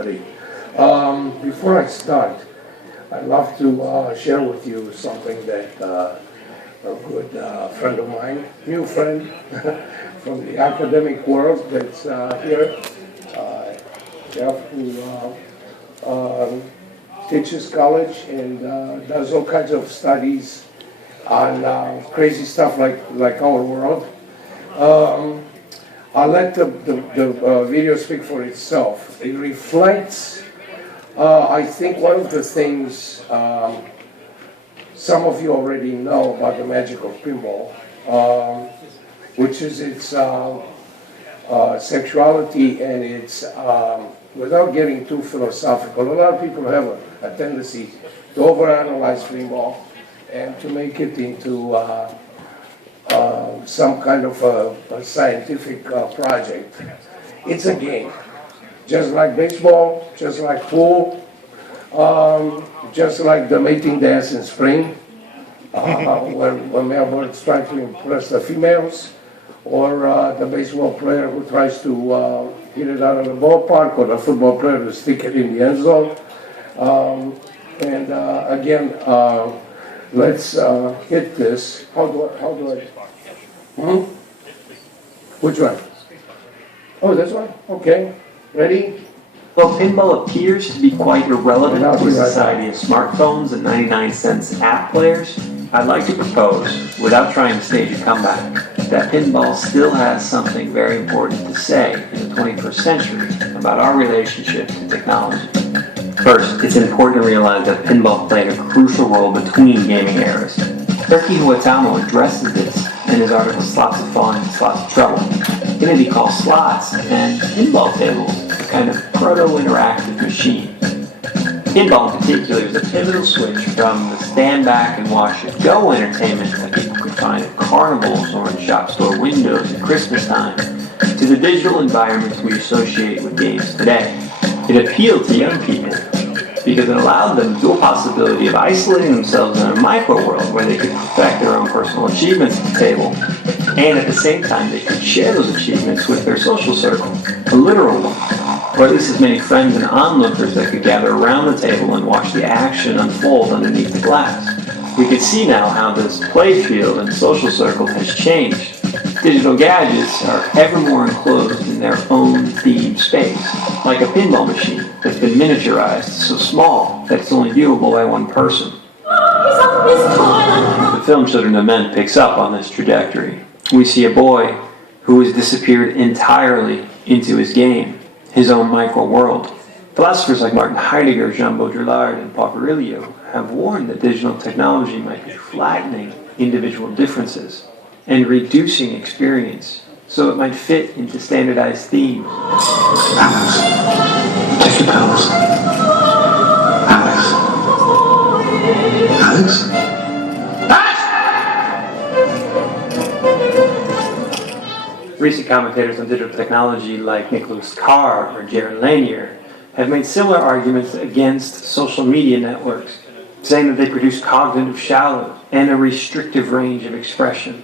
company. Before I start, I'd love to share with you something that a good friend of mine, new friend from the academic world that's here, Jeff, who teaches college and does all kinds of studies on crazy stuff like our world. I'll let the video speak for itself. It reflects, I think, one of the things some of you already know about the magic of pinball, which is its sexuality and its, without getting too philosophical, a lot of people have a tendency to overanalyze pinball and to make it into some kind of a scientific project. It's a game, just like baseball, just like pool, just like the mating dance in spring, when male birds try to impress the females, or the baseball player who tries to hit it out of the ballpark, or the football player to stick it in the end zone. Again, let's hit this. How do I? Which one? Oh, this one? Okay. Ready? Though pinball appears to be quite irrelevant to a society of smartphones and 99-cent app players, I'd like to propose, without trying to stage a comeback, that pinball still has something very important to say in the 21st century about our relationship to technology. First, it's important to realize that pinball played a crucial role between gaming eras. Turkey Huatamo addresses this in his article Slots of Fun, Slots of Trouble. In it he calls slots and pinball tables a kind of proto-interactive machine. Pinball in particular is a pivotal switch from the stand back and watch it go entertainment that people could find at carnivals or in shop store windows at Christmas time to the digital environments we associate with games today. It appealed to young people because it allowed them the dual possibility of isolating themselves in a micro world where they could perfect their own personal achievements at the table, and at the same time they could share those achievements with their social circle, a literal one, or at least as many friends and onlookers that could gather around the table and watch the action unfold underneath the glass. We could see now how this play field and social circle has changed. Digital gadgets are ever more enclosed in their own themed space, like a pinball machine that's been miniaturized so small that it's only viewable by one person. The film Children of Men picks up on this trajectory. We see a boy who has disappeared entirely into his game, his own micro world. Philosophers like Martin Heidegger, Jean Baudrillard, and Paul Virilio have warned that digital technology might be flattening individual differences and reducing experience, so it might fit into standardized themes. Alex, check your pals. Alex? Alex? Recent commentators on digital technology like Nicholas Carr or Jaron Lanier have made similar arguments against social media networks, saying that they produce cognitive shallows and a restrictive range of expression.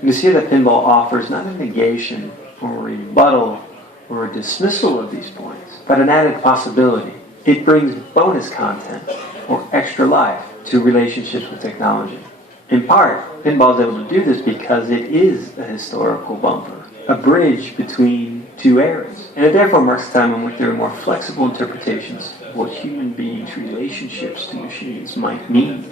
You see that pinball offers not a negation or a rebuttal or a dismissal of these points, but an added possibility. It brings bonus content or extra life to relationships with technology. In part, pinball is able to do this because it is a historical bumper, a bridge between two eras, and it therefore marks a time in which there are more flexible interpretations of what human beings' relationships to machines might mean.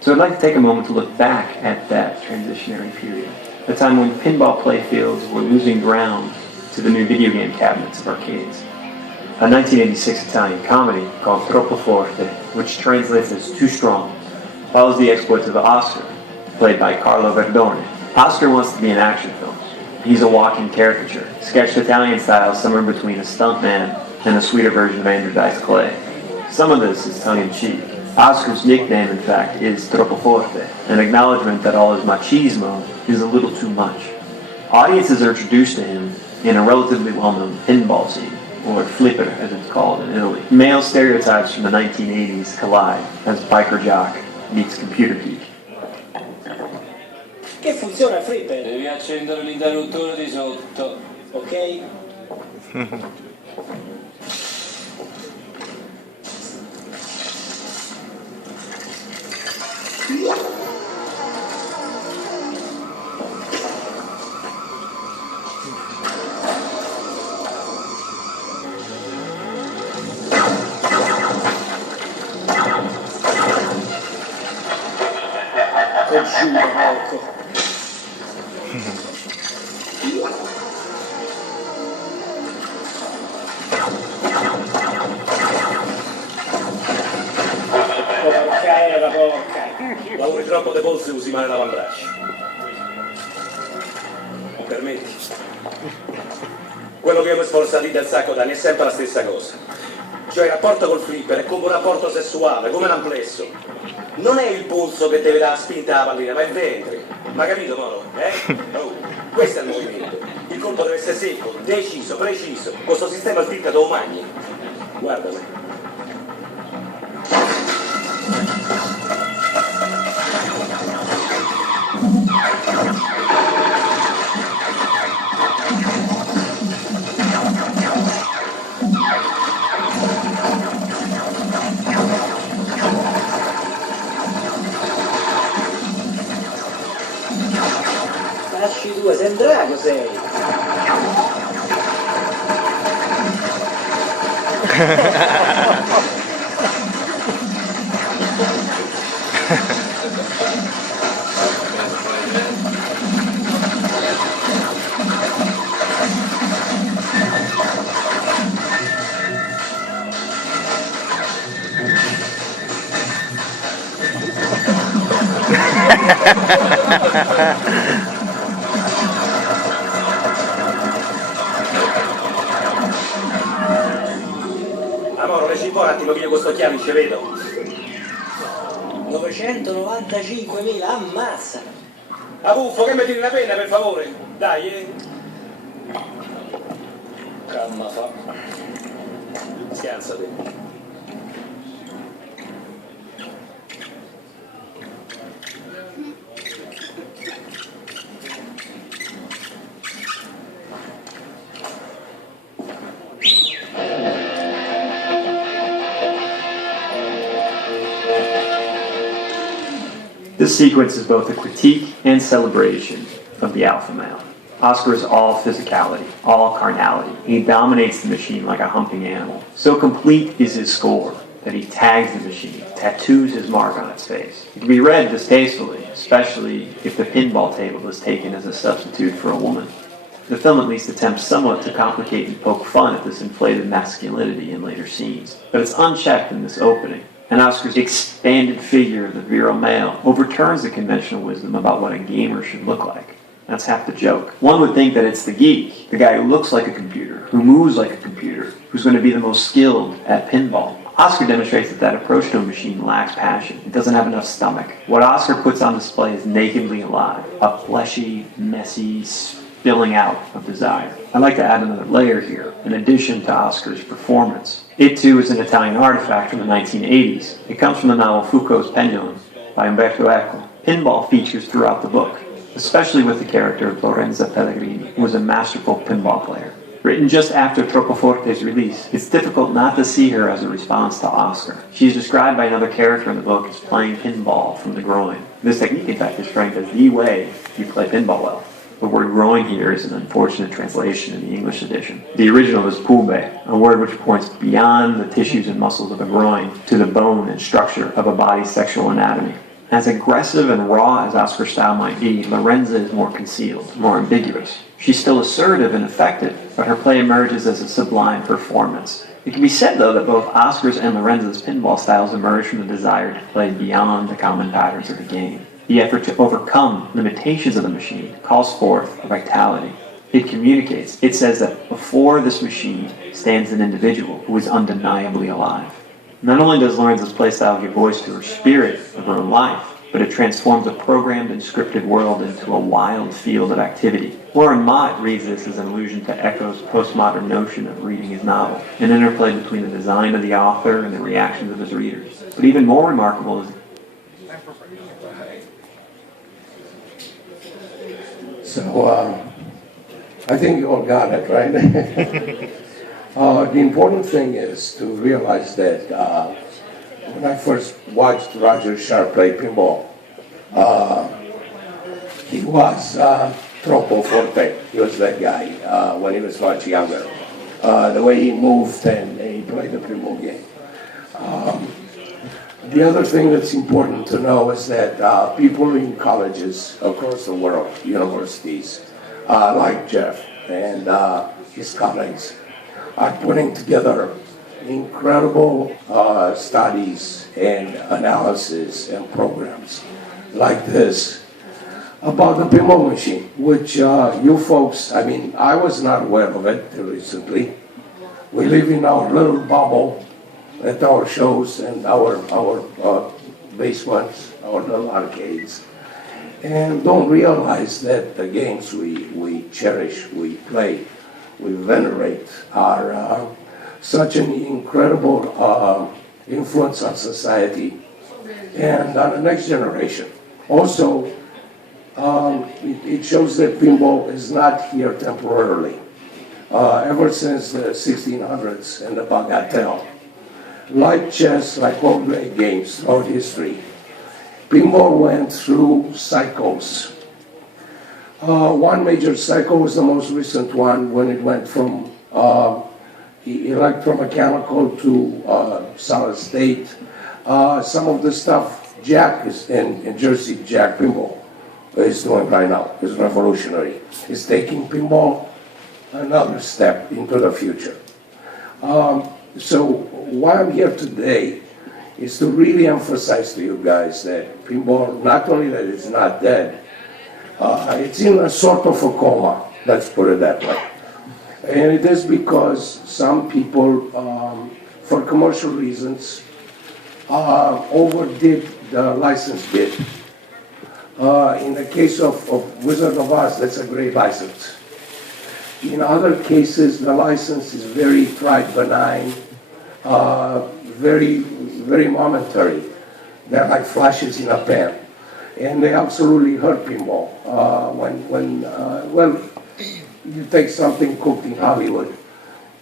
So I'd like to take a moment to look back at that transitionary period, a time when pinball playfields were losing ground to the new video game cabinets of arcades. A 1986 Italian comedy called Troppo Forte, which translates as Too Strong, follows the exploits of Oscar, played by Carlo Verdone. Oscar wants to be in action films. He's a walking caricature, sketched Italian style somewhere between a stuntman and a sweeter version of Andrew Dice Clay. Some of this is tongue-in-cheek. Oscar's nickname, in fact, is Troppo Forte, an acknowledgement that all his machismo is a little too much. Audiences are introduced to him in a relatively well-known pinball scene, or flipper as it's called in Italy. Male stereotypes from the 1980s collide as biker jock meets computer geek. Che funziona flipper? Devi accendere l'interruttore di sotto. Ok? Lavori troppo de polsi e usi male l'avambraccio. Mi permetti? Quello che io mi sforzo lì del sacco d'anni è sempre la stessa cosa. Cioè il rapporto col flipper è come un rapporto sessuale, come l'amplesso. Non è il polso che deve dare spinta alla pallina, ma il ventre. Ma capito, Moro? Oh, questo è il movimento. Il colpo deve essere secco, deciso, preciso. Questo sistema il flipper lo magni. Guardami. Lasci due, sei un drago sei! Amore, reci un attimo che io questo chiavi ci vedo. 995.000, ammazza! A buffo, che mi tiri una penna per favore? Dai, Calma fa. Schiansate. This sequence is both a critique and celebration of the alpha male. Oscar is all physicality, all carnality. He dominates the machine like a humping animal. So complete is his score that he tags the machine, tattoos his mark on its face. It can be read distastefully, especially if the pinball table is taken as a substitute for a woman. The film at least attempts somewhat to complicate and poke fun at this inflated masculinity in later scenes, but it's unchecked in this opening. And Oscar's expanded figure of the virile male overturns the conventional wisdom about what a gamer should look like. That's half the joke. One would think that it's the geek, the guy who looks like a computer, who moves like a computer, who's going to be the most skilled at pinball. Oscar demonstrates that that approach to a machine lacks passion. It doesn't have enough stomach. What Oscar puts on display is nakedly alive, a fleshy, messy, spilling out of desire. I'd like to add another layer here, in addition to Oscar's performance. It too is an Italian artifact from the 1980s. It comes from the novel Foucault's Pendulum by Umberto Eco. Pinball features throughout the book, especially with the character of Lorenza Pellegrini, who was a masterful pinball player. Written just after Troppoforte's release, it's difficult not to see her as a response to Oscar. She's described by another character in the book as playing pinball from the groin. This technique, in fact, is framed as the way you play pinball well. The word groin here is an unfortunate translation in the English edition. The original is pube, a word which points beyond the tissues and muscles of a groin to the bone and structure of a body's sexual anatomy. As aggressive and raw as Oscar's style might be, Lorenza is more concealed, more ambiguous. She's still assertive and effective, but her play emerges as a sublime performance. It can be said, though, that both Oscar's and Lorenza's pinball styles emerge from the desire to play beyond the common patterns of the game. The effort to overcome limitations of the machine calls forth a vitality. It communicates. It says that before this machine stands an individual who is undeniably alive. Not only does Lorenza's playstyle give voice to her spirit of her own life, but it transforms a programmed and scripted world into a wild field of activity. Warren Mott reads this as an allusion to Eco's postmodern notion of reading his novel, an interplay between the design of the author and the reactions of his readers. But even more remarkable is So, I think you all got it, right? The important thing is to realize that when I first watched Roger Sharp play pinball, he was troppo forte. He was that guy when he was much younger. The way he moved and he played the pinball game. The other thing that's important to know is that people in colleges across the world, universities, like Jeff and his colleagues, are putting together incredible studies and analysis and programs like this about the pinball machine, which you folks, I mean, I was not aware of it till recently. We live in our little bubble at our shows and our basements, our little arcades, and don't realize that the games we cherish, we play, we venerate are such an incredible influence on society and on the next generation. Also, it shows that pinball is not here temporarily. Ever since the 1600s and the bagatelle, like chess, like all great games throughout history, pinball went through cycles. One major cycle was the most recent one when it went from electromechanical to solid state. Some of the stuff Jack is in Jersey, Jack Pinball is doing right now is revolutionary. It's taking pinball another step into the future. So why I'm here today is to really emphasize to you guys that pinball, not only that it's not dead, it's in a sort of a coma, let's put it that way. And it is because some people, for commercial reasons, overdid the license bid. In the case of Wizard of Oz, that's a great license. In other cases, the license is very bright, benign, very, very momentary. They're like flashes in a pan. And they absolutely hurt pinball. Well, you take something cooked in Hollywood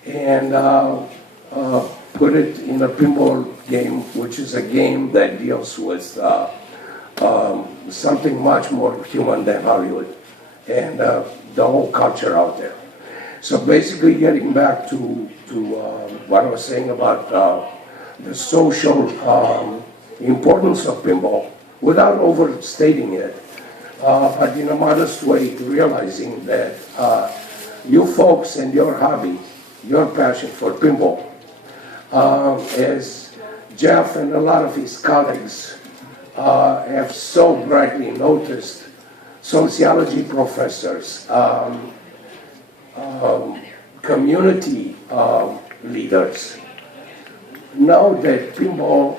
and put it in a pinball game, which is a game that deals with something much more human than Hollywood and the whole culture out there. So basically getting back to what I was saying about the social importance of pinball, without overstating it, but in a modest way, realizing that you folks and your hobby, your passion for pinball, as Jeff and a lot of his colleagues have so brightly noticed, sociology professors, community leaders know that pinball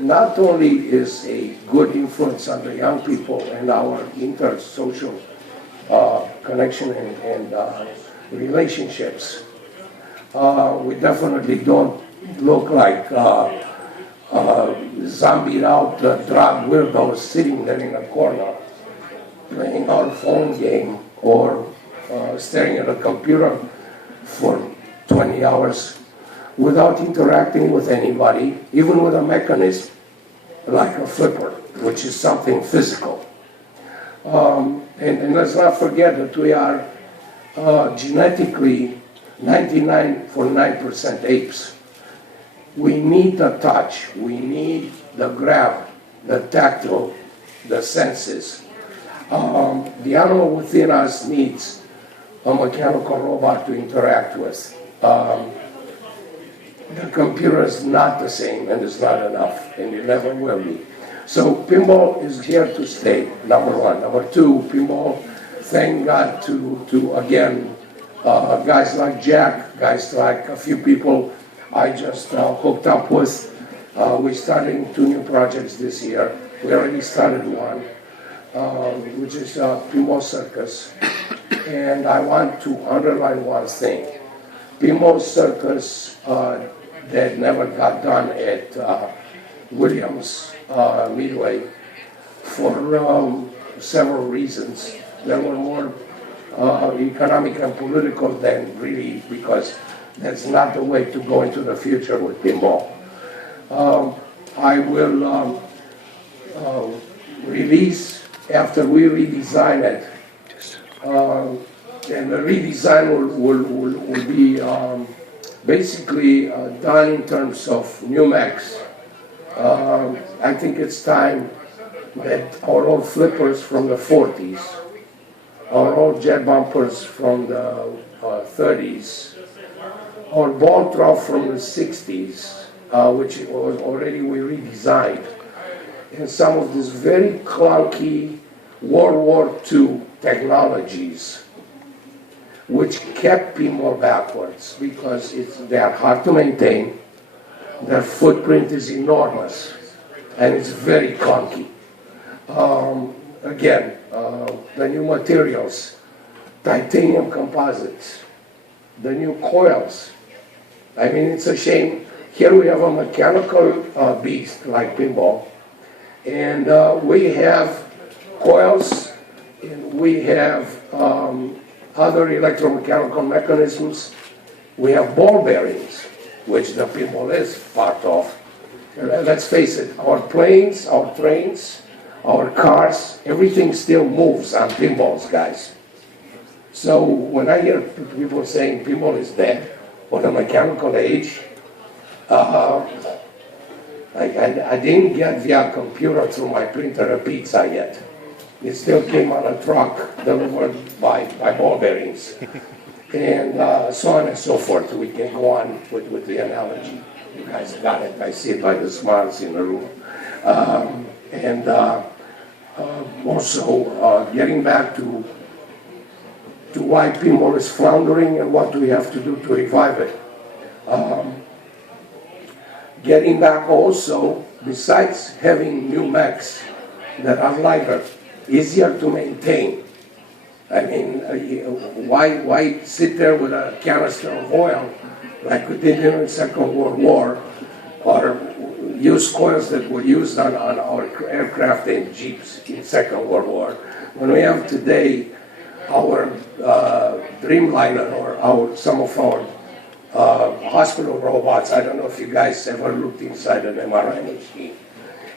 not only is a good influence on the young people and our intersocial connection and relationships. We definitely don't look like zombied out drug weirdos sitting there in a corner playing our phone game or staring at a computer for 20 hours without interacting with anybody, even with a mechanism like a flipper, which is something physical. And let's not forget that we are genetically 99.9% apes. We need the touch, we need the grab, the tactile, the senses. The animal within us needs a mechanical robot to interact with. The computer is not the same and it's not enough, and it never will be. So pinball is here to stay, number one. Number two, pinball, thank God to again, guys like Jack, guys like a few people I just hooked up with. We're starting 2 new projects this year. We already started one, which is Pinball Circus. And I want to underline one thing. Pinball Circus that never got done at Williams Midway for several reasons. There were more economic and political than really, because that's not the way to go into the future with pinball. I will release, after we redesign it, and the redesign will be basically done in terms of new mechs, I think it's time that our old flippers from the 40s, our old jet bumpers from the 30s, our ball trough from the 60s, which was already we redesigned, and some of these very clunky World War II technologies, which kept people backwards because they are hard to maintain, their footprint is enormous, and it's very clunky. Again, the new materials, titanium composites, the new coils. I mean, it's a shame. Here we have a mechanical beast like pinball, and we have coils, and we have other electromechanical mechanisms. We have ball bearings, which the pinball is part of. Let's face it, our planes, our trains, our cars, everything still moves on pinballs, guys. So when I hear people saying pinball is dead or the mechanical age, I didn't get via computer through my printer a pizza yet. It still came on a truck delivered by ball bearings. And so on and so forth. We can go on with the analogy. You guys got it. I see it by the smiles in the room. Also, getting back to why pinball is floundering and what do we have to do to revive it. Getting back also, besides having new mechs that are lighter, easier to maintain. I mean, why sit there with a canister of oil like we did in the Second World War, or use coils that were used on our aircraft and jeeps in Second World War, when we have today our Dreamliner or some of our hospital robots. I don't know if you guys ever looked inside an MRI machine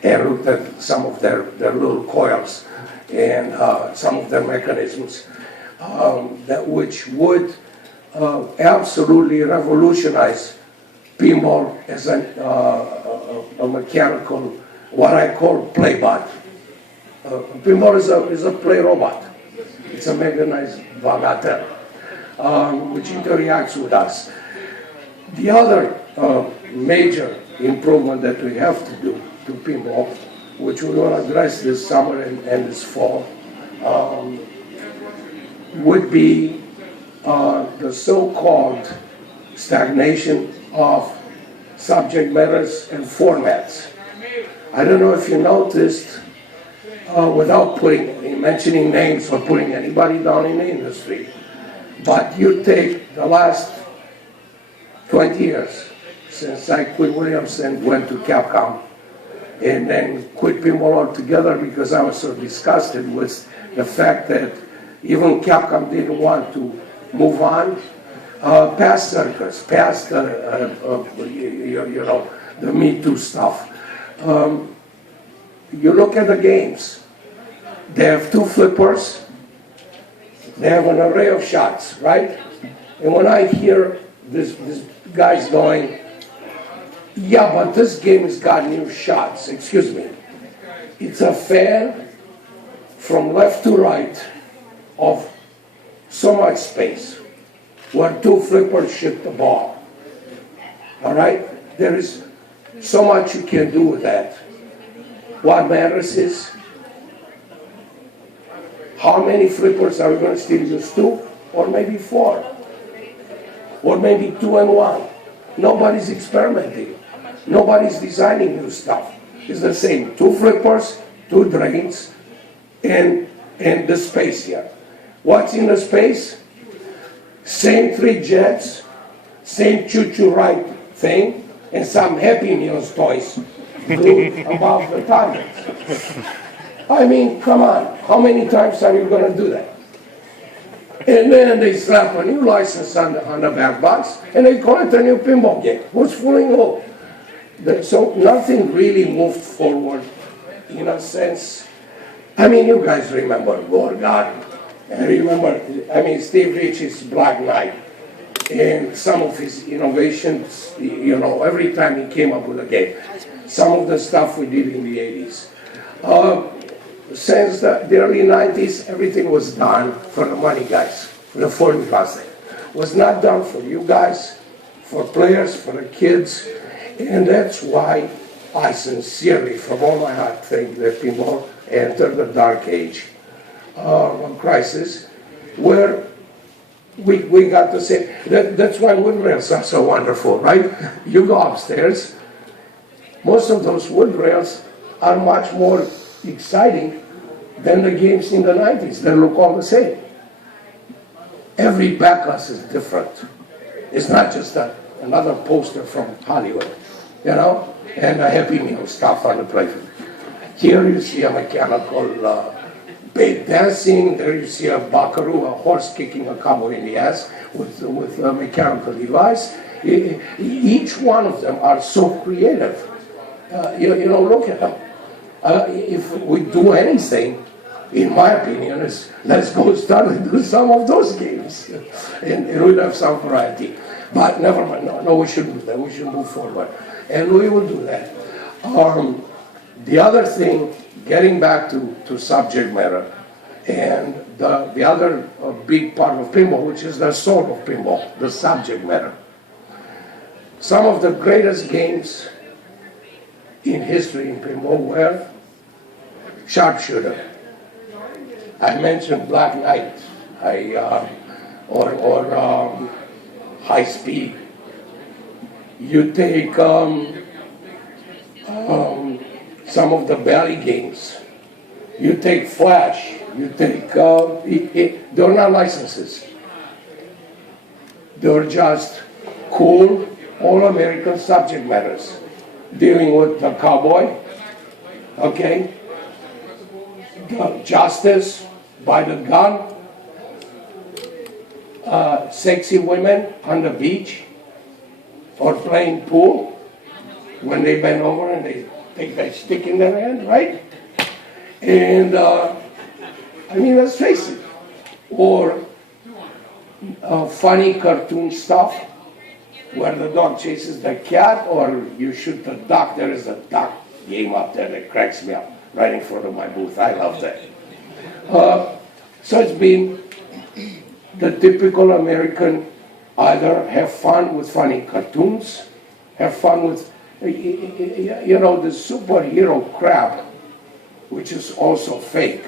and looked at some of their little coils and some of their mechanisms, that which would absolutely revolutionize pinball as a mechanical, what I call playbot. Pinball is a play robot. It's a mechanized bagatelle, which interacts with us. The other major improvement that we have to do to pinball, which we will address this summer and this fall, would be the so-called stagnation of subject matters and formats. I don't know if you noticed, without mentioning names or putting anybody down in the industry, but you take the last 20 years since I quit Williams and went to Capcom, and then quit pinball altogether because I was so disgusted with the fact that even Capcom didn't want to move on past circus, past the Me Too stuff. You look at the games. They have two flippers. They have an array of shots, right? And when I hear this guys going, yeah, but this game has got new shots. Excuse me. It's a fan from left to right of so much space where two flippers shoot the ball. All right? There is so much you can do with that. What matters is how many flippers are we going to still use? 2 or maybe 4 or maybe 2 and 1. Nobody's experimenting. Nobody's designing new stuff. It's the same. 2 flippers, 2 drains, and the space here. What's in the space? Same 3 jets, same choo-choo ride thing, and some Happy Meals toys glued above the targets. I mean, come on. How many times are you going to do that? And then they slap a new license on the back box, and they call it a new pinball game. Who's fooling who? So nothing really moved forward in a sense. I mean, you guys remember Gorgon. And remember, I mean, Steve Ritchie's Black Knight. and some of his innovations, every time he came up with a game. Some of the stuff we did in the 80s. Since the early 90s, everything was done for the money guys, for the formulas. It was not done for you guys, for players, for the kids, and that's why I sincerely, from all my heart, think that pinball entered the dark age of crisis, where we got to say, that's why wood rails are so wonderful, right? You go upstairs, most of those wood rails are much more exciting than the games in the 90s. They look all the same. Every backlash is different. It's not just another poster from Hollywood, and a Happy Meal stuff on the plate. Here you see a mechanical bait dancing. There you see a buckaroo, a horse kicking a cowboy in the ass with a mechanical device. Each one of them are so creative. Look at them. If we do anything, in my opinion, is let's go start and do some of those games, and we'll have some variety. But never mind. No, we shouldn't do that. We should move forward, and we will do that. The other thing, getting back to subject matter, and the other big part of pinball, which is the soul of pinball, the subject matter. Some of the greatest games in history in pinball were sharpshooter. I mentioned Black Knight, or High Speed. You take some of the Bally games. You take Flash. You take, they're not licenses. They're just cool, all-American subject matters. Dealing with the cowboy, okay? The justice by the gun, sexy women on the beach, or playing pool when they bend over and they take that stick in their hand, right? And let's face it. Or funny cartoon stuff where the dog chases the cat, or you shoot the duck. There is a duck game up there that cracks me up right in front of my booth. I love that. So it's been the typical American, either have fun with funny cartoons, have fun with, the superhero crap, which is also fake,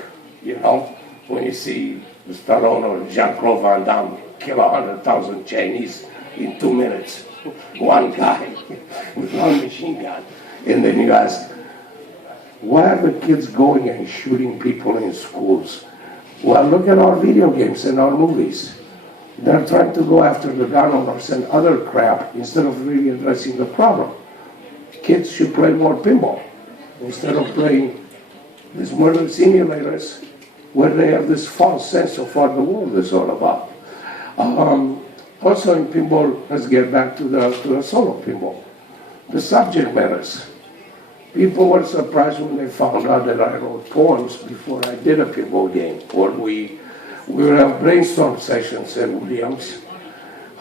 when you see Stallone or Jean-Claude Van Damme kill 100,000 Chinese in 2 minutes, one guy with one machine gun, and then you ask, why are the kids going and shooting people in schools? Well, look at our video games and our movies. They're trying to go after the gun owners and other crap instead of really addressing the problem. Kids should play more pinball instead of playing these murder simulators where they have this false sense of what the world is all about. Also in pinball, let's get back to the solo pinball. The subject matters. People were surprised when they found out that I wrote poems before I did a pinball game, or we would have brainstorm sessions at Williams,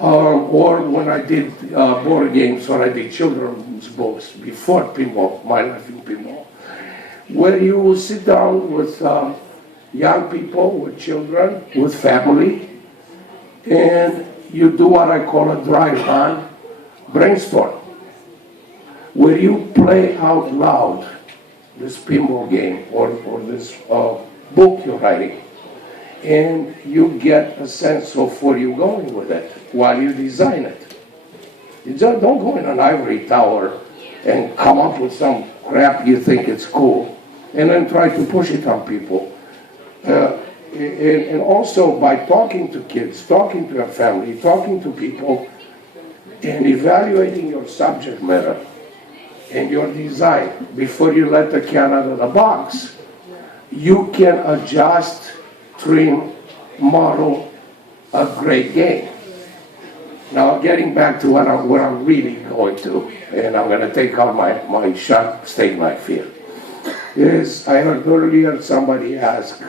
or when I did board games, or I did children's books before pinball, My Life in Pinball, where you sit down with young people, with children, with family, and you do what I call a dry run brainstorm, where you play out loud this pinball game or this book you're writing, and you get a sense of where you're going with it while you design it. You just don't go in an ivory tower and come up with some crap you think it's cool and then try to push it on people. And also by talking to kids, talking to your family, talking to people, and evaluating your subject matter and your design before you let the cat out of the box, you can adjust, trim, model a great game. Now, getting back to what I'm really going to, and I'm going to take out my shot statement here, is I heard earlier somebody ask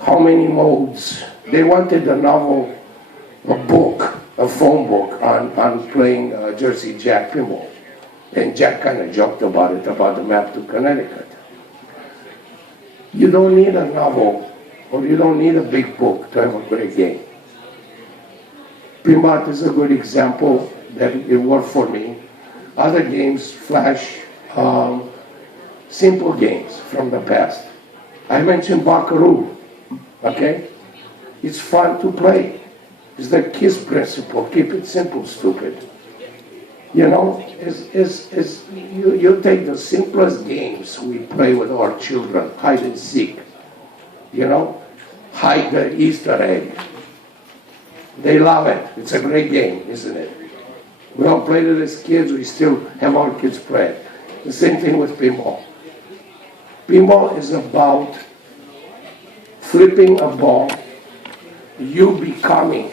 how many modes. They wanted a novel, a book a phone book on playing Jersey Jack pinball. And Jack kind of joked about it, about the map to Connecticut. You don't need a novel, or you don't need a big book to have a great game. Pinball is a good example that it worked for me. Other games, Flash, simple games from the past. I mentioned Buckaroo, okay? It's fun to play. It's the KISS principle, keep it simple, stupid. You know, you take the simplest games we play with our children, hide and seek, you know, hide the Easter egg. They love it. It's a great game, isn't it? We all played it as kids, we still have our kids play it. The same thing with pinball. Pinball is about flipping a ball, you becoming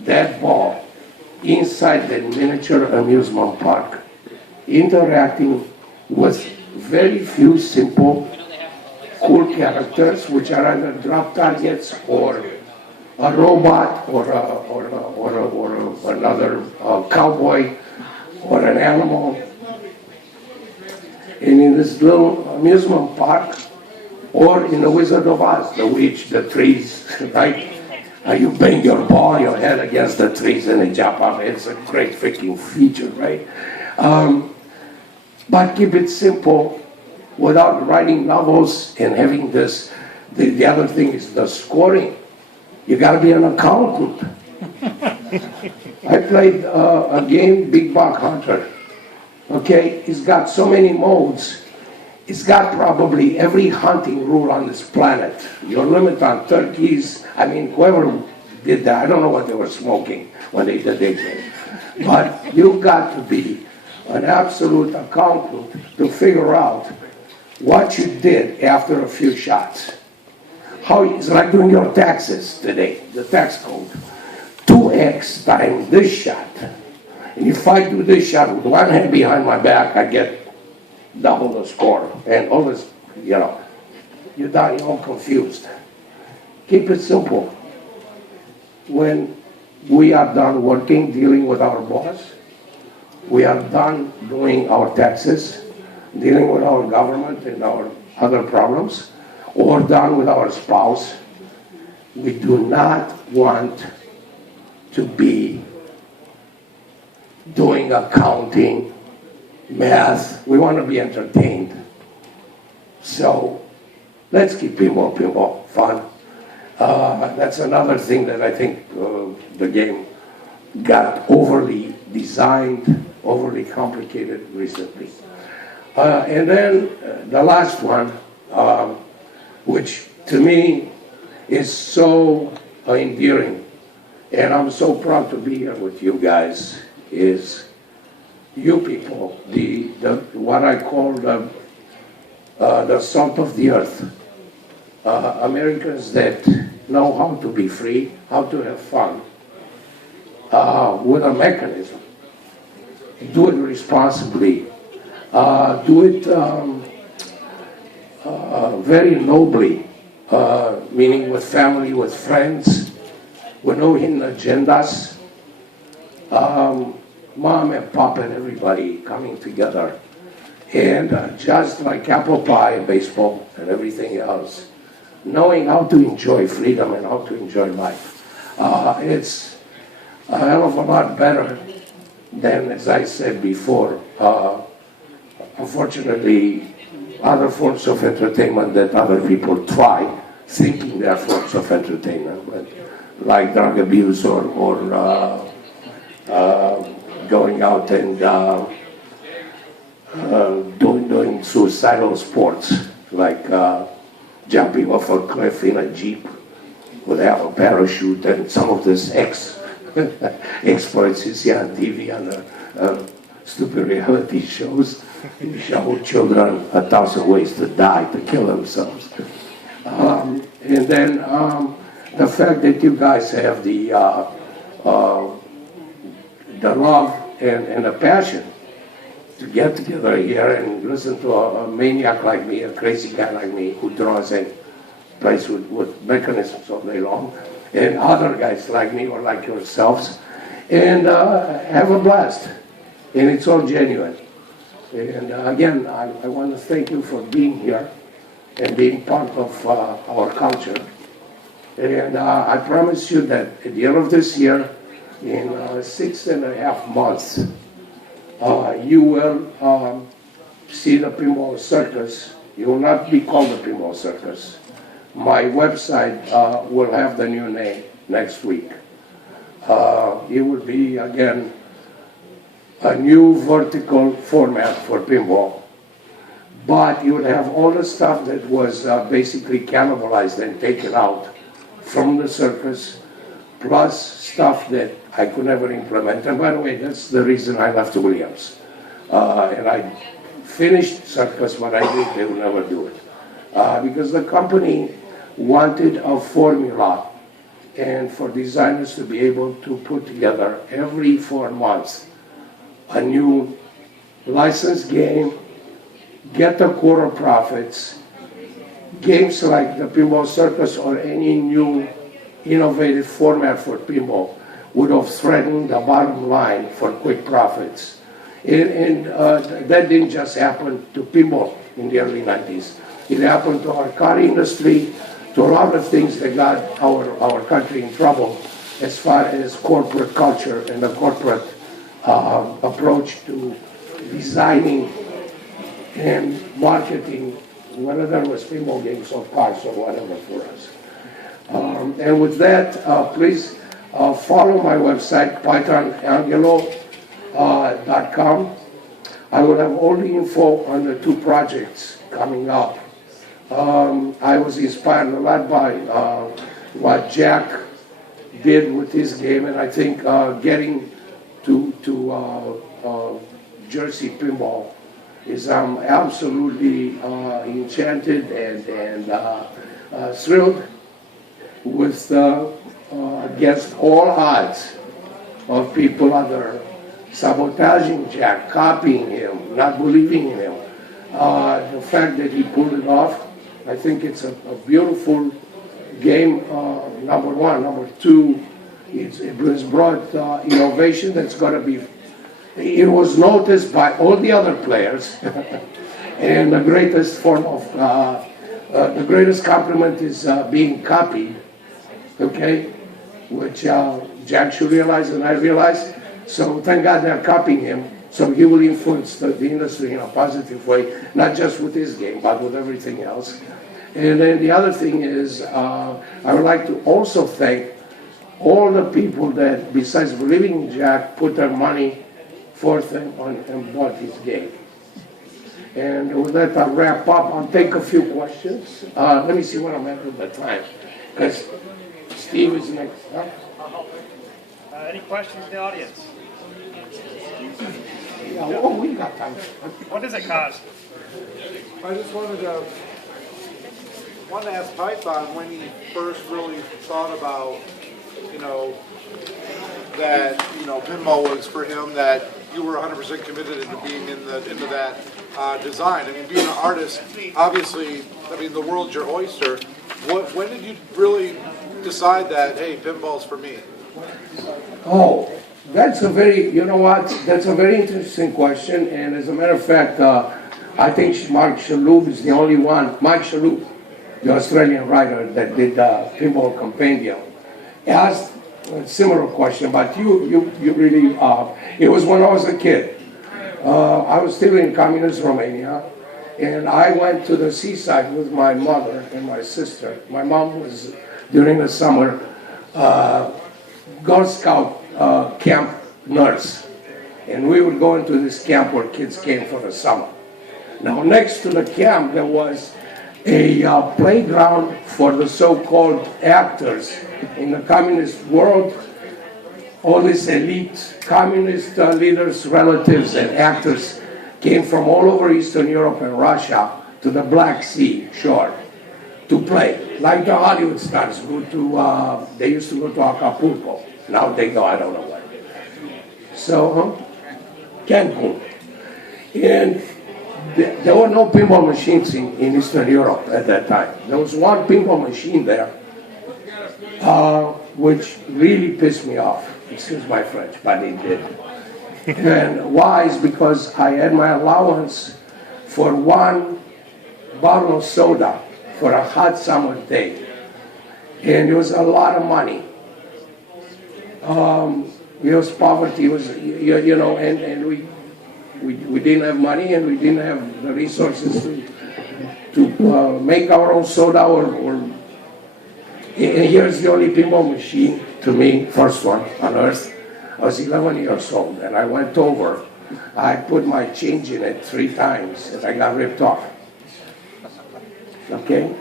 that ball inside the miniature amusement park, interacting with very few simple, cool characters, which are either drop targets or a robot or another cowboy or an animal. And in this little amusement park, or in the Wizard of Oz, the witch, the trees, right? You bang your ball, your head against the trees, and they jump off. It's a great freaking feature, right? But keep it simple, without writing novels and having this. The other thing is the scoring. You got to be an accountant. I played a game, Big Buck Hunter. Okay, it's got so many modes. It's got probably every hunting rule on this planet. Your limit on turkeys, I mean, whoever did that, I don't know what they were smoking when they did their game. But you've got to be an absolute accountant to figure out what you did after a few shots. How it's like doing your taxes today, the tax code. 2x times this shot. And if I do this shot with one hand behind my back, I get double the score. And all this, you know, you're done, you're all confused. Keep it simple. When we are done working, dealing with our boss, we are done doing our taxes, dealing with our government and our other problems, or done with our spouse, we do not want to be doing accounting, math. We want to be entertained. So let's keep pinball fun. That's another thing that I think the game got overly designed, overly complicated recently. And then the last one, which to me is so endearing, and I'm so proud to be here with you guys, is you people, the what I call the salt of the earth. Americans that know how to be free, how to have fun, with a mechanism. Do it responsibly. Do it very nobly, meaning with family, with friends, with no hidden agendas. Mom and pop and everybody coming together. And just like apple pie and baseball and everything else, knowing how to enjoy freedom and how to enjoy life. It's a hell of a lot better than, as I said before, unfortunately, other forms of entertainment that other people try, thinking they're forms of entertainment, but like drug abuse or going out and doing suicidal sports, like jumping off a cliff in a Jeep without a parachute, and some of this exploits you see on TV on stupid reality shows. You show children 1,000 ways to die, to kill themselves. And then the fact that you guys have the love and the passion to get together here and listen to a maniac like me, a crazy guy like me, who draws and plays with mechanisms all day long, and other guys like me or like yourselves, and have a blast. And it's all genuine. And again, I want to thank you for being here and being part of our culture. And I promise you that at the end of this year, in 6.5 months, you will see the Pinball Circus. You will not be called the Pinball Circus. My website will have the new name next week. It will be, again, a new vertical format for pinball. But you would have all the stuff that was basically cannibalized and taken out from the circus, plus stuff that I could never implement. And by the way, that's the reason I left Williams. And I finished circus, but I think they will never do it. Because the company wanted a formula and for designers to be able to put together every 4 months a new licensed game, get the quarter profits. Games like the Pinball Circus or any new innovative format for pinball would have threatened the bottom line for quick profits. And that didn't just happen to pinball in the early 90s. It happened to our car industry, to a lot of things that got our country in trouble as far as corporate culture and the corporate approach to designing and marketing, whether that was pinball games or cars or whatever for us. And with that, please follow my website, pythonanghelo.com. I will have all the info on the 2 projects coming up. I was inspired a lot by what Jack did with his game, and I think getting to Jersey Pinball is absolutely enchanted and thrilled with against all odds of people other sabotaging Jack, copying him, not believing in him. The fact that he pulled it off, I think it's a beautiful game, number one. Number two, it was brought innovation that's going to be, it was noticed by all the other players, and the greatest form of, the greatest compliment is being copied, okay, which Jack should realize and I realize. So thank God they're copying him, so he will influence the industry in a positive way, not just with his game, but with everything else. And then the other thing is, I would like to also thank all the people that, besides believing in Jack, put their money forth and bought his game. And with that, I'll wrap up. I'll take a few questions. Let me see what I'm at with the time, because Steve is next. Huh? Any questions in the audience? Yeah, well, we got time. What does it cost? I just wanted to ask Python when he first really thought about, that, pinball was for him, that you were 100% committed into being into that design. I mean, being an artist, obviously, the world's your oyster. When did you really decide that, hey, pinball's for me? Oh, that's a very, that's a very interesting question. And as a matter of fact, I think Mark Shalhoub is the only one, Mike Shalhoub, the Australian writer that did Pinball Compendium, asked a similar question, but you really, it was when I was a kid. I was still in communist Romania, and I went to the seaside with my mother and my sister. My mom was, during the summer, Girl Scout camp nurse, and we would go into this camp where kids came for the summer. Now, next to the camp, there was a playground for the so-called actors in the communist world. All these elite communist leaders, relatives, and actors came from all over Eastern Europe and Russia to the Black Sea shore to play. Like the Hollywood stars go to, they used to go to Acapulco. Now they go, I don't know where. So, Cancun. And there were no pinball machines in Eastern Europe at that time. There was one pinball machine there. which really pissed me off. Excuse my French, but it did. And why is because I had my allowance for one bottle of soda for a hot summer day. And it was a lot of money. It was poverty, it was, and we didn't have money and we didn't have the resources to make our own soda and here's the only pinball machine, to me, first one on earth. I was 11 years old and I went over. I put my change in it 3 times and I got ripped off. Okay?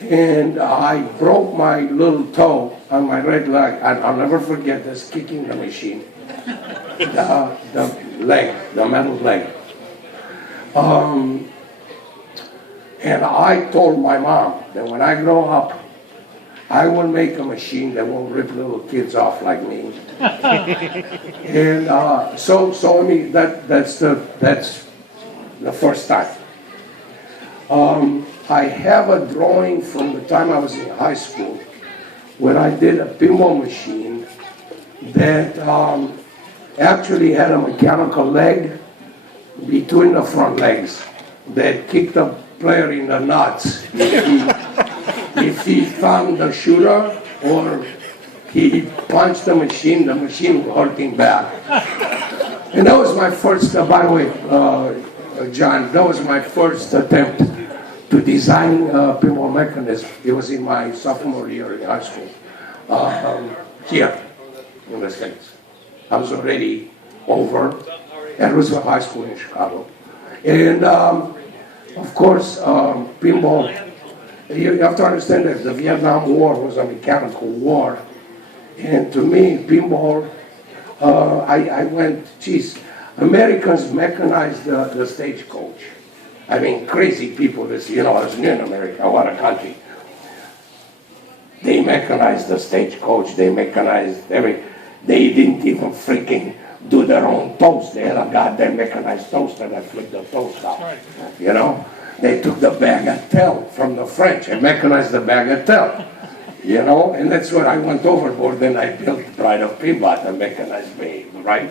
And I broke my little toe on my right leg. I'll never forget this, kicking the machine. The leg, the metal leg. And I told my mom that when I grow up, I will make a machine that will rip little kids off like me. And so I mean that's the first time. I have a drawing from the time I was in high school where I did a pinball machine that actually had a mechanical leg between the front legs that kicked the player in the nuts if he found the shooter or he punched the machine would hurt him back. And that was my first, by the way, John, that was my first attempt to design a pinball mechanism. It was in my sophomore year in high school, here in the States. I was already over at Roosevelt High School in Chicago. And of course, pinball, you have to understand that the Vietnam War was a mechanical war. And to me, pinball, I went, geez, Americans mechanized the stagecoach. I mean, crazy people, this, I was new in America, what a country. They mechanized the stagecoach, they mechanized they didn't even freaking do their own toast. They had a goddamn mechanized toaster that flipped the toast out, They took the bagatelle from the French and mechanized the bagatelle, and that's where I went overboard. Then I built Pride of Pinball, a mechanized babe, right?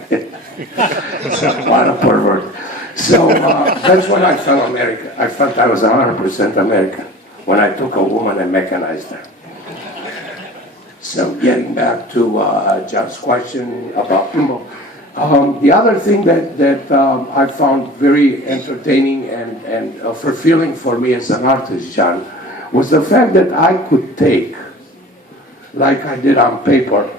What a pervert. So that's when I felt American. I felt I was 100% American when I took a woman and mechanized her. So getting back to John's question about pinball. The other thing that I found very entertaining and fulfilling for me as an artist, John, was the fact that I could take, like I did on paper,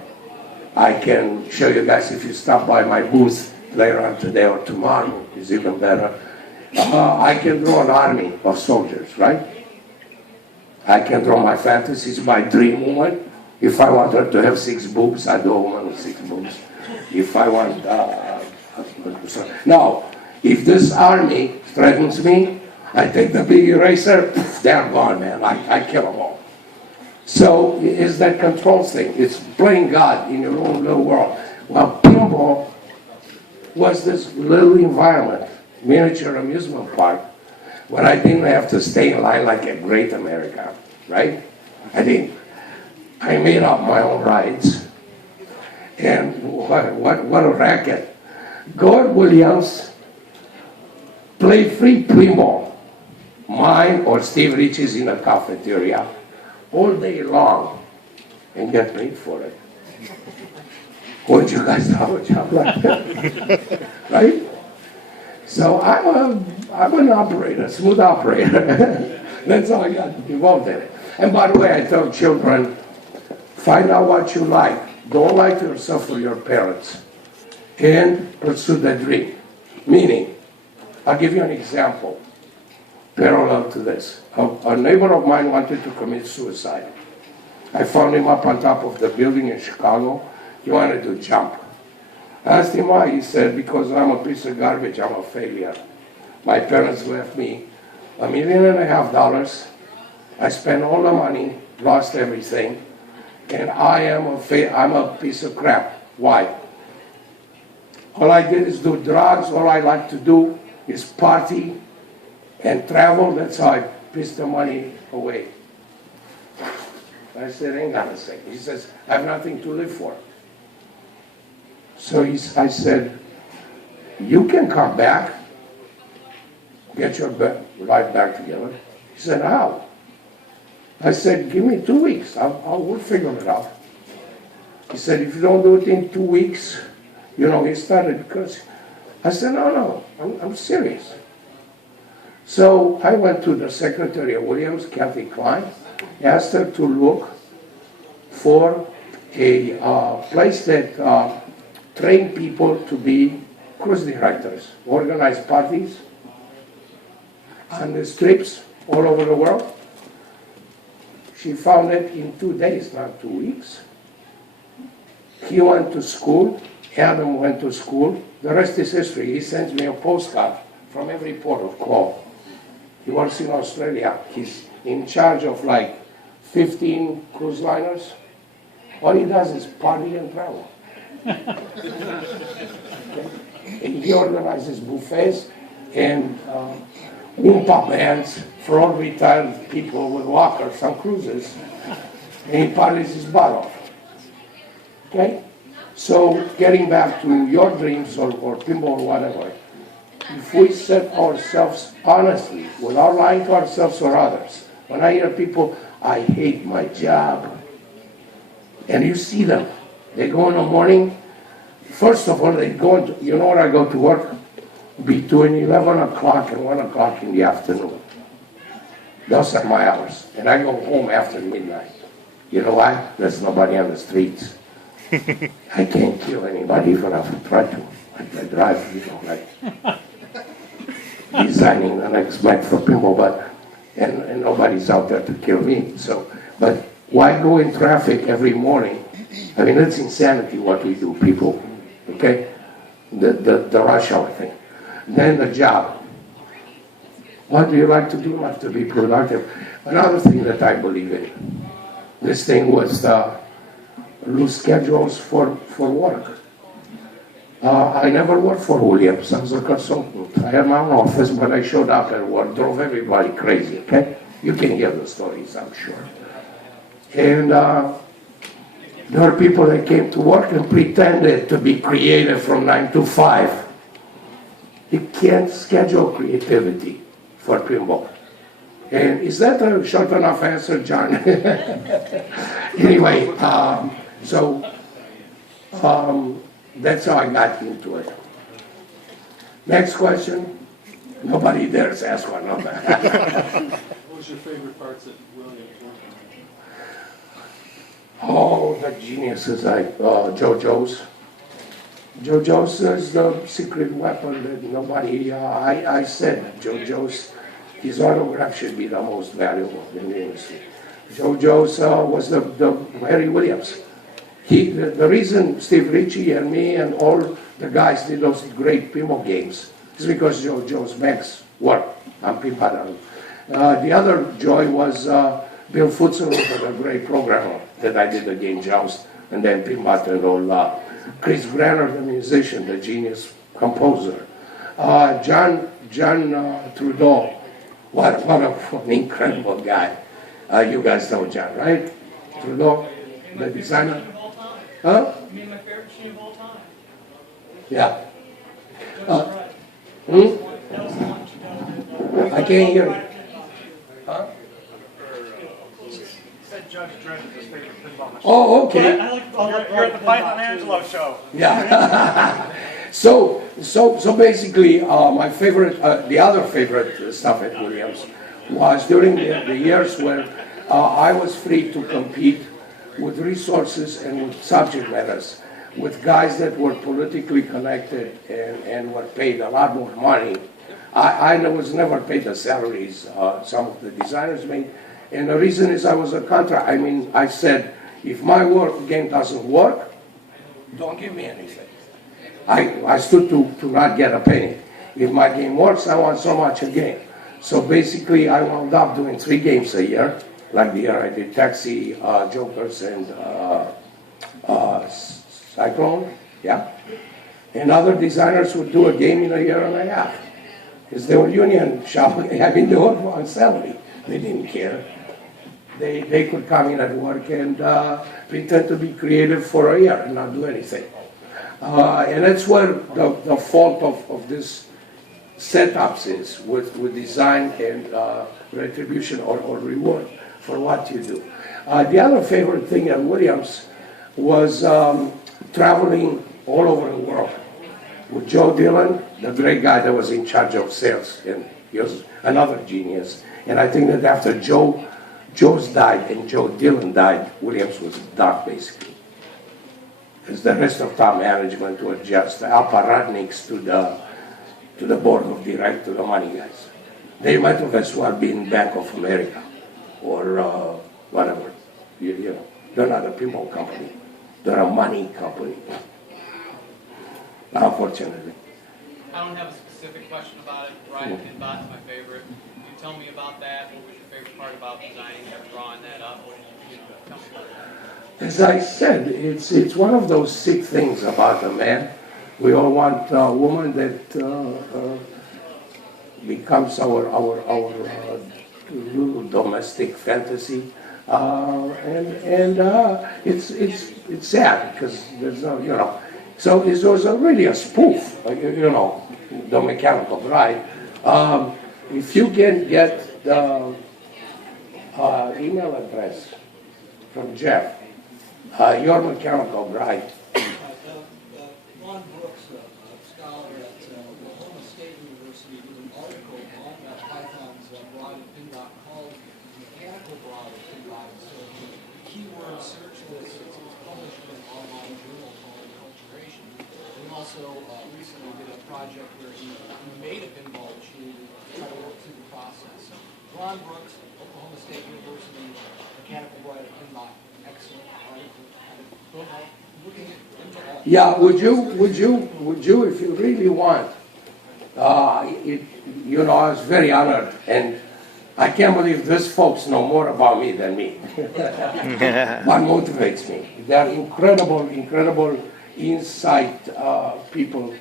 I can show you guys if you stop by my booth later on today or tomorrow, is even better. I can draw an army of soldiers, right? I can draw my fantasies, my dream woman. If I want her to have 6 boobs, I do a woman with 6 boobs. If I want, now, if this army threatens me, I take the big eraser, they're gone, man. I kill them all. So it's that control thing. It's playing God in your own little world. Well, pinball was this little environment, miniature amusement park, where I didn't have to stay in line like a great America, right? I made up my own rides. And what a racket. Gord Williams played free pinball, mine or Steve Rich's in the cafeteria, all day long, and get paid for it. Wouldn't you guys have a job like that? Right? So I'm an operator, smooth operator. That's all I got involved in it. And by the way, I tell children, find out what you like. Don't lie to yourself or your parents. And pursue the dream. Meaning, I'll give you an example, parallel to this. A neighbor of mine wanted to commit suicide. I found him up on top of the building in Chicago. He wanted to jump. I asked him why. He said, because I'm a piece of garbage, I'm a failure. My parents left me $1.5 million. I spent all the money, lost everything, and I'm a piece of crap. Why? All I did is do drugs. All I like to do is party and travel. That's how I pissed the money away. I said, hang on a second. He says, I have nothing to live for. So I said, you can come back, get your life back together. He said, how? I said, give me 2 weeks. We'll figure it out. He said, if you don't do it in 2 weeks, he started cursing. I said, no, I'm serious. So I went to the Secretary of Williams, Kathy Klein, asked her to look for a place that trained people to be cruise directors, organize parties on the strips all over the world. She found it in 2 days, not 2 weeks. He went to school, Adam went to school. The rest is history. He sends me a postcard from every port of call. He works in Australia. He's in charge of like 15 cruise liners. All he does is party and travel. Okay? And he organizes buffets and oompa bands for all retired people with walkers on cruises. And he parties his butt off. Okay? So getting back to your dreams or pinball or whatever, if we set ourselves honestly, without lying to ourselves or others, when I hear people, I hate my job, and you see them, they go in the morning, first of all, they go into, you know where I go to work? Between 11 o'clock and 1 o'clock in the afternoon. Those are my hours, and I go home after midnight. You know why? There's nobody on the streets. I can't kill anybody even if I try to. I drive, like designing the next match for pinball, but and nobody's out there to kill me. So, but why go in traffic every morning? I mean, it's insanity what we do, people. Okay, the rush hour thing. Then the job. What do you like to do? You like to be productive. Another thing that I believe in. This thing was loose schedules for work. I never worked for Williams. I was a consultant. I had my own office, but I showed up at work, drove everybody crazy, okay? You can hear the stories, I'm sure. And there were people that came to work and pretended to be creative from 9 to 5. You can't schedule creativity for pinball. And is that a short enough answer, John? Anyway, that's how I got into it. Next question. Nobody dares ask one of that. What was your favorite parts at Williams? Oh, the geniuses like JoJo's. JoJo's is the secret weapon that nobody, I said JoJo's, his autograph should be the most valuable in the industry. JoJo's was the Harry Williams. The reason Steve Ritchie and me and all the guys did those great pinball games is because JoJo's Max worked on pinball. The other joy was Bill Futzel was a great programmer that I did the game Joust and then pinball and all. Chris Granner, the musician, the genius composer. John Trudeau, what an incredible guy. You guys know John, right? Trudeau, the designer. Huh? You mean my favorite machine of all time? Yeah. I can't hear you. Huh? He said Judge Dredd is his favorite pinball machine. Oh, okay. You're at the Python Anghelo show. Yeah. So basically, my favorite, the other favorite stuff at Williams was during the years when I was free to compete with resources and with subject matters, with guys that were politically connected and were paid a lot more money. I was never paid the salaries some of the designers made, and the reason is I was a contract. I mean, I said, if my game doesn't work, don't give me anything. I stood to not get a penny. If my game works, I want so much a game. So basically, I wound up doing 3 games a year. Like the year I did Taxi, Jokers, and Cyclone, yeah. And other designers would do a game in a year and a half. Because they were union shopping, I mean, they were on salary. They didn't care. they could come in at work and pretend to be creative for a year and not do anything. And that's where the fault of this setups is with design and retribution or reward for what you do. The other favorite thing at Williams was traveling all over the world with Joe Dillon, the great guy that was in charge of sales, and he was another genius. And I think that after Joe's died and Joe Dillon died, Williams was done basically. Because the rest of top management were just apparatniks to the board of directors, to the money guys. They might have as well been Bank of America or whatever. You know, they're not a pinball company. They're a money company. Unfortunately. I don't have a specific question about it. Ryan Pinbot's my favorite. Can you tell me about that? What was your favorite part about designing that, drawing that up? What did you come up with? As I said, it's one of those sick things about a man. We all want a woman that becomes our little domestic fantasy, and it's sad because there's no, you know. So it was really a spoof, you know, the Mechanical Bride. If you can get the email address from Jeff, your Mechanical Bride. Ron Brooks, a scholar at Oklahoma State University, did an article on Python's broad and pinball called Mechanical Broad and Pinball. So the keyword search list is published in an online journal called Enculturation. And also recently did a project where he made a pinball machine to try to work through the process. So Ron Brooks, Oklahoma State University, Mechanical Broad and Pinball, excellent article. Looking into all. Yeah, would you, if you really want, you know, I was very honored, and I can't believe these folks know more about me than me. What motivates me? They're incredible insight people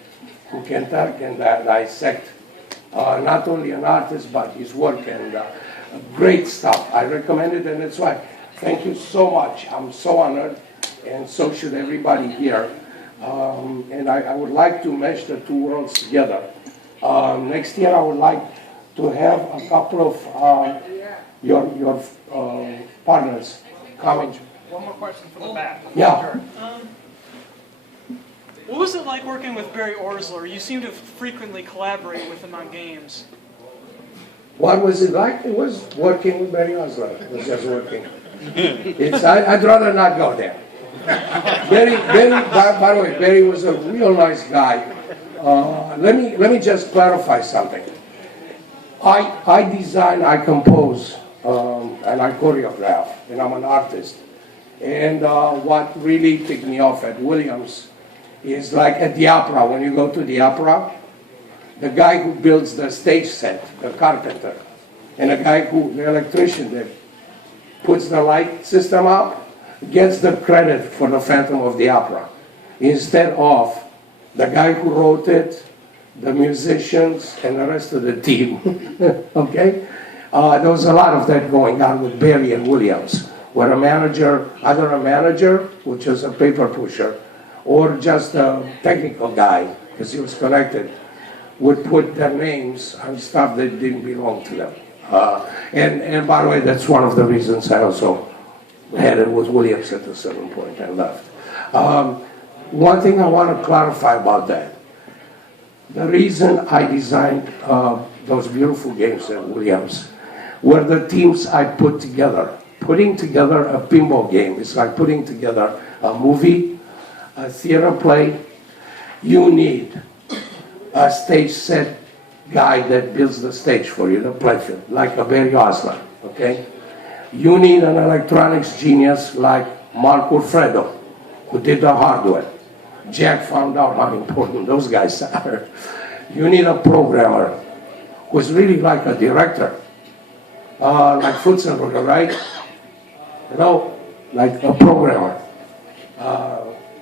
who can talk and dissect not only an artist, but his work, and great stuff. I recommend it, and that's why. Thank you so much. I'm so honored, and so should everybody here. And I would like to mesh the two worlds together. Next year, I would like to have a couple of your partners come. One more question from the back. Yeah. What was it like working with Barry Orsler? You seem to frequently collaborate with him on games. What was it like? It was working with Barry Osler. It was just working. I'd rather not go there. Barry, by the way, Barry was a real nice guy. Let me just clarify something. I design, I compose, and I choreograph, and I'm an artist. And what really ticked me off at Williams is like at the opera, when you go to the opera, the guy who builds the stage set, the carpenter, and the electrician that puts the light system up, gets the credit for the Phantom of the Opera, instead of the guy who wrote it, the musicians, and the rest of the team. Okay? There was a lot of that going on with Barry and Williams, where either a manager, which was a paper pusher, or just a technical guy, because he was connected, would put their names on stuff that didn't belong to them. And by the way, that's one of the reasons I also had it with Williams at a certain point and left. One thing I want to clarify about that. The reason I designed those beautiful games at Williams were the teams I put together. Putting together a pinball game is like putting together a movie, a theater play. You need a stage set guy that builds the stage for you, the playfield, like a Barry Osler, okay? You need an electronics genius like Mark Wilfredo, who did the hardware. Jack found out how important those guys are. You need a programmer who's really like a director, like Futzenberger, right? You know, like a programmer.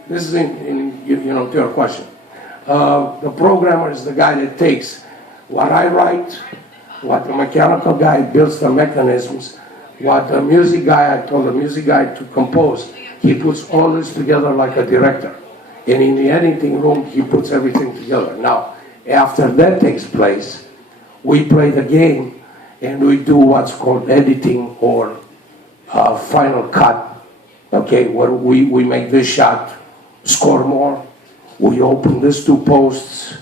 This is to your question. The programmer is the guy that takes what I write, what the mechanical guy builds the mechanisms, what the music guy, I told the music guy to compose, he puts all this together like a director. And in the editing room, he puts everything together. Now, after that takes place, we play the game and we do what's called editing or final cut. Okay, where we make this shot score more. We open these two posts.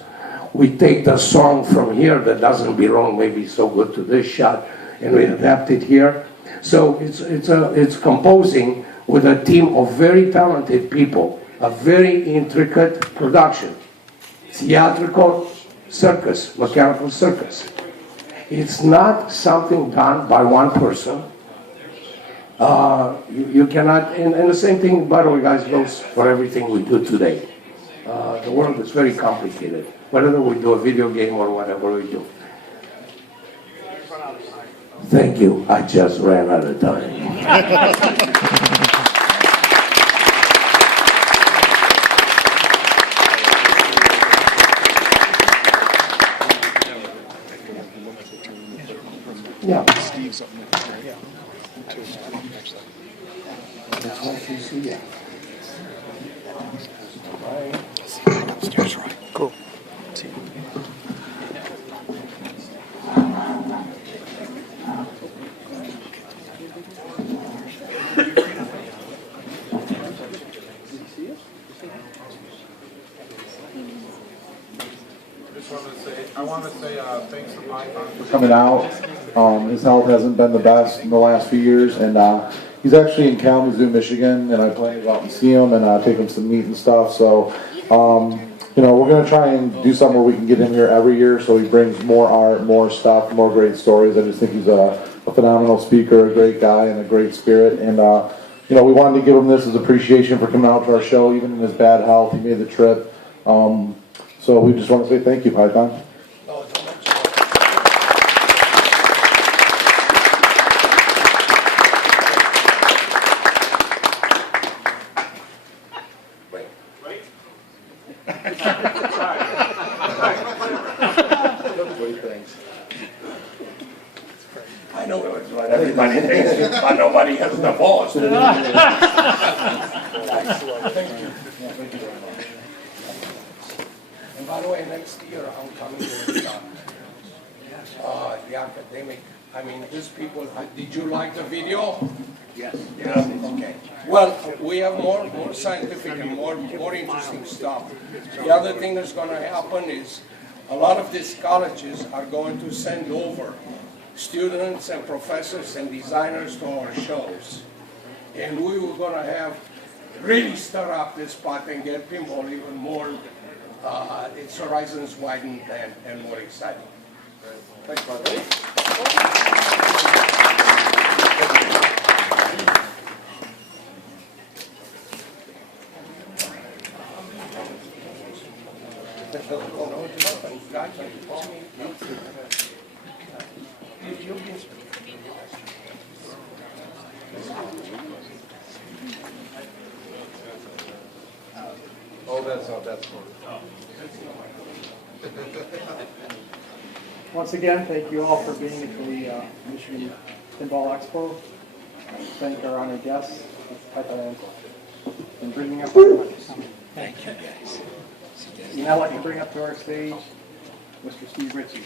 We take the song from here that doesn't belong maybe so good to this shot, and we adapt it here. So it's composing with a team of very talented people, a very intricate production, theatrical circus, mechanical circus. It's not something done by one person. You cannot, and the same thing, by the way, guys, goes for everything we do today. The world is very complicated, whether we do a video game or whatever we do. Thank you, I just ran out of time. Yeah. Steve's up next. Yeah. That's what you see. Yeah. Upstairs, right? Cool. See. I want to say thanks to Python for coming out. His health hasn't been the best in the last few years, and he's actually in Kalamazoo, Michigan, and I plan to go out and see him and take him some meat and stuff. So, you know, we're going to try and do something where we can get him here every year so he brings more art, more stuff, more great stories. I just think he's a phenomenal speaker, a great guy, and a great spirit. And, you know, we wanted to give him this as appreciation for coming out to our show, even in his bad health. He made the trip. So we just want to say thank you, Python. I know it's what everybody thinks, but nobody has the balls. Thank you. And by the way, next year I'm coming with the academic. I mean, these people, did you like the video? Yes. Yeah. Okay. Well, we have more scientific and more interesting stuff. The other thing that's going to happen is a lot of these colleges are going to send over students and professors and designers to our shows. And we were going to have really stir up this spot and get pinball even more, its horizons widened and more exciting. Thanks, brother. Oh, that's cool. Once again, thank you all for being at the Michigan Pinball Expo. Thank our honored guests, Mr. Python Anghelo, and bringing up our money. Thank you, guys. We'd now like to bring up to our stage Mr. Steve Ritchie.